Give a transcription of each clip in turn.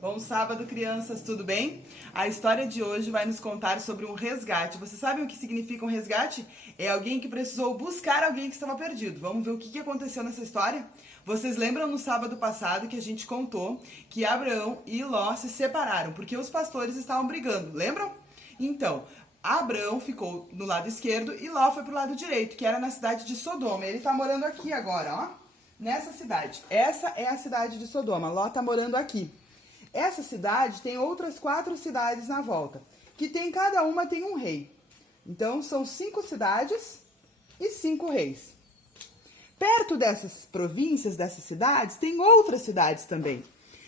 Bom sábado, crianças, tudo bem? A história de hoje vai nos contar sobre um resgate. Vocês sabem o que significa um resgate? É alguém que precisou buscar alguém que estava perdido. Vamos ver o que aconteceu nessa história? Vocês lembram no sábado passado que a gente contou que Abraão e Ló se separaram porque os pastores estavam brigando, lembram? Então, Abraão ficou no lado esquerdo e Ló foi pro lado direito, que era na cidade de Sodoma. Ele tá morando aqui agora, ó, nessa cidade. Essa é a cidade de Sodoma. Ló tá morando aqui. Essa cidade tem outras 4 cidades na volta, que cada uma tem um rei. Então, são 5 cidades e 5 reis. Perto dessas províncias, dessas cidades, tem outras cidades também.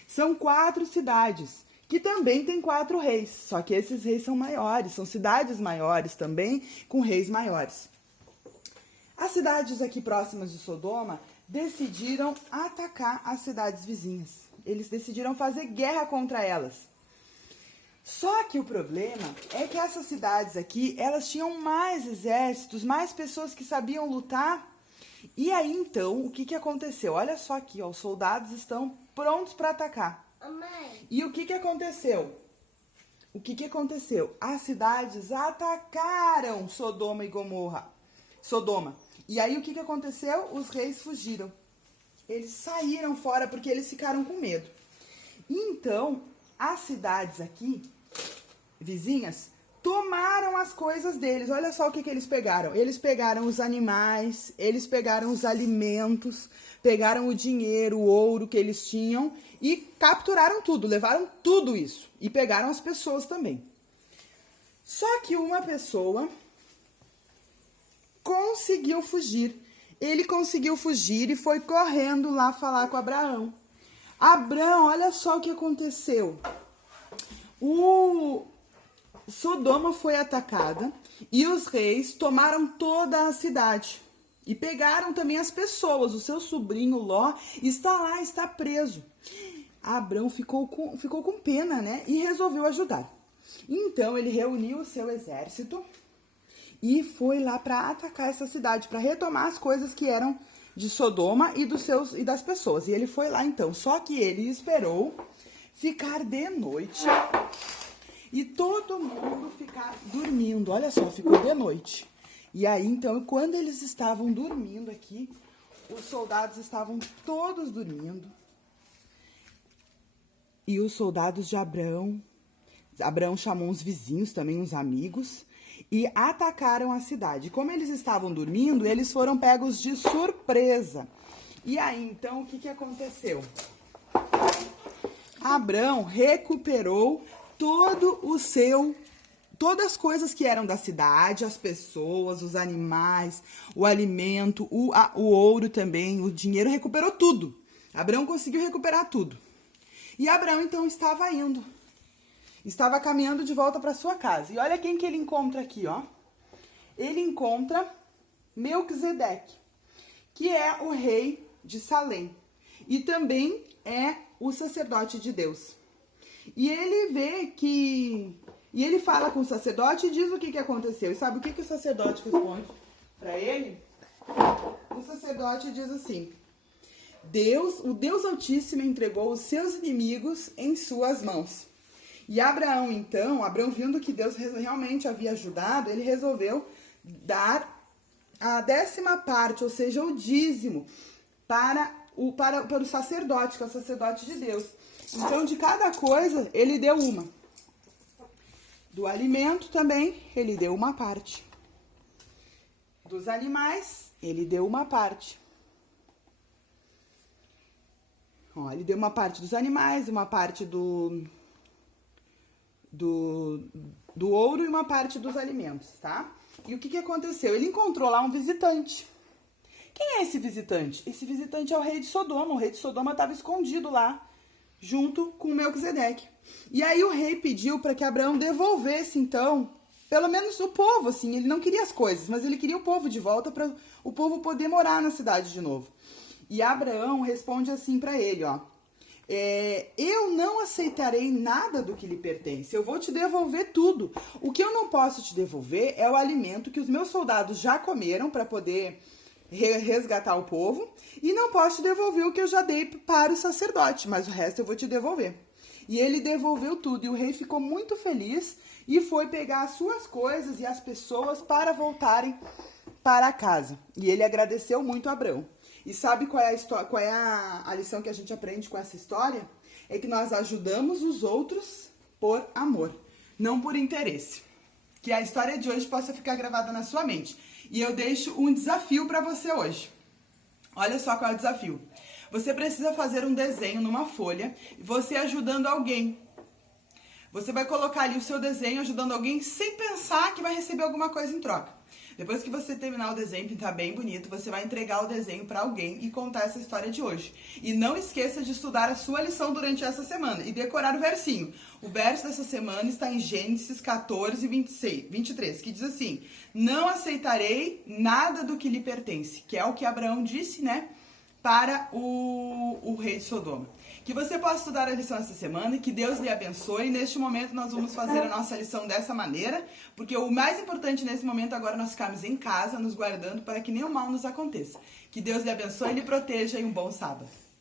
São 4 cidades, que também tem 4 reis. Só que esses reis são maiores, são cidades maiores também, com reis maiores. As cidades aqui próximas de Sodoma decidiram atacar as cidades vizinhas. Eles decidiram fazer guerra contra elas. Só que o problema é que essas cidades aqui, elas tinham mais exércitos, mais pessoas que sabiam lutar. E aí, então, o que aconteceu? Olha só aqui, ó, os soldados estão prontos para atacar. Mãe. E o que aconteceu? O que aconteceu? As cidades atacaram Sodoma e Gomorra. Sodoma. E aí, o que aconteceu? Os reis fugiram. Eles saíram fora porque eles ficaram com medo. Então, as cidades aqui, vizinhas, tomaram as coisas deles. Olha só o que eles pegaram. Eles pegaram os animais, eles pegaram os alimentos, pegaram o dinheiro, o ouro que eles tinham e capturaram tudo, levaram tudo isso. E pegaram as pessoas também. Só que uma pessoa conseguiu fugir. Ele conseguiu fugir e foi correndo lá falar com Abraão. Abraão, olha só o que aconteceu. Sodoma foi atacada e os reis tomaram toda a cidade. E pegaram também as pessoas. O seu sobrinho Ló está lá, está preso. Abraão ficou com pena, né? E resolveu ajudar. Então ele reuniu o seu exército e foi lá para atacar essa cidade, para retomar as coisas que eram de Sodoma e das pessoas. E ele foi lá então, só que ele esperou ficar de noite e todo mundo ficar dormindo. Olha só, ficou de noite. E aí então, quando eles estavam dormindo aqui, os soldados estavam todos dormindo. E os soldados de Abraão chamou uns vizinhos também, uns amigos, e atacaram a cidade. Como eles estavam dormindo, eles foram pegos de surpresa. E aí, então, o que aconteceu? Abraão recuperou todas as coisas que eram da cidade, as pessoas, os animais, o alimento, o ouro também, o dinheiro, recuperou tudo. Abraão conseguiu recuperar tudo. E Abraão, então, estava caminhando de volta para sua casa. E olha quem que ele encontra aqui, ó. Ele encontra Melquisedeque, que é o rei de Salém. E também é o sacerdote de Deus. E ele fala com o sacerdote e diz o que aconteceu. E sabe o que o sacerdote responde para ele? O sacerdote diz assim: o Deus Altíssimo entregou os seus inimigos em suas mãos. E Abraão, vendo que Deus realmente havia ajudado, ele resolveu dar a 10ª parte, ou seja, o dízimo, para o sacerdote, que é o sacerdote de Deus. Então, de cada coisa, ele deu uma. Do alimento também, ele deu uma parte. Dos animais, ele deu uma parte. Ó, ele deu uma parte dos animais, uma parte do ouro e uma parte dos alimentos, tá? E o que aconteceu? Ele encontrou lá um visitante. Quem é esse visitante? Esse visitante é o rei de Sodoma. O rei de Sodoma estava escondido lá, junto com Melquisedeque. E aí o rei pediu para que Abraão devolvesse, então, pelo menos o povo, assim. Ele não queria as coisas, mas ele queria o povo de volta para o povo poder morar na cidade de novo. E Abraão responde assim para ele, ó. Eu não aceitarei nada do que lhe pertence, eu vou te devolver tudo. O que eu não posso te devolver é o alimento que os meus soldados já comeram para poder resgatar o povo e não posso te devolver o que eu já dei para o sacerdote, mas o resto eu vou te devolver. E ele devolveu tudo e o rei ficou muito feliz e foi pegar as suas coisas e as pessoas para voltarem para casa. E ele agradeceu muito a Abrão. E sabe qual é a lição que a gente aprende com essa história? É que nós ajudamos os outros por amor, não por interesse. Que a história de hoje possa ficar gravada na sua mente. E eu deixo um desafio para você hoje. Olha só qual é o desafio. Você precisa fazer um desenho numa folha, você ajudando alguém. Você vai colocar ali o seu desenho ajudando alguém sem pensar que vai receber alguma coisa em troca. Depois que você terminar o desenho, pintar bem bonito, você vai entregar o desenho para alguém e contar essa história de hoje. E não esqueça de estudar a sua lição durante essa semana e decorar o versinho. O verso dessa semana está em Gênesis 14, 23, que diz assim: não aceitarei nada do que lhe pertence, que é o que Abraão disse, né, para o rei de Sodoma. Que você possa estudar a lição essa semana e que Deus lhe abençoe. Neste momento nós vamos fazer a nossa lição dessa maneira, porque o mais importante nesse momento agora é nós ficarmos em casa, nos guardando para que nenhum mal nos aconteça. Que Deus lhe abençoe e lhe proteja e um bom sábado.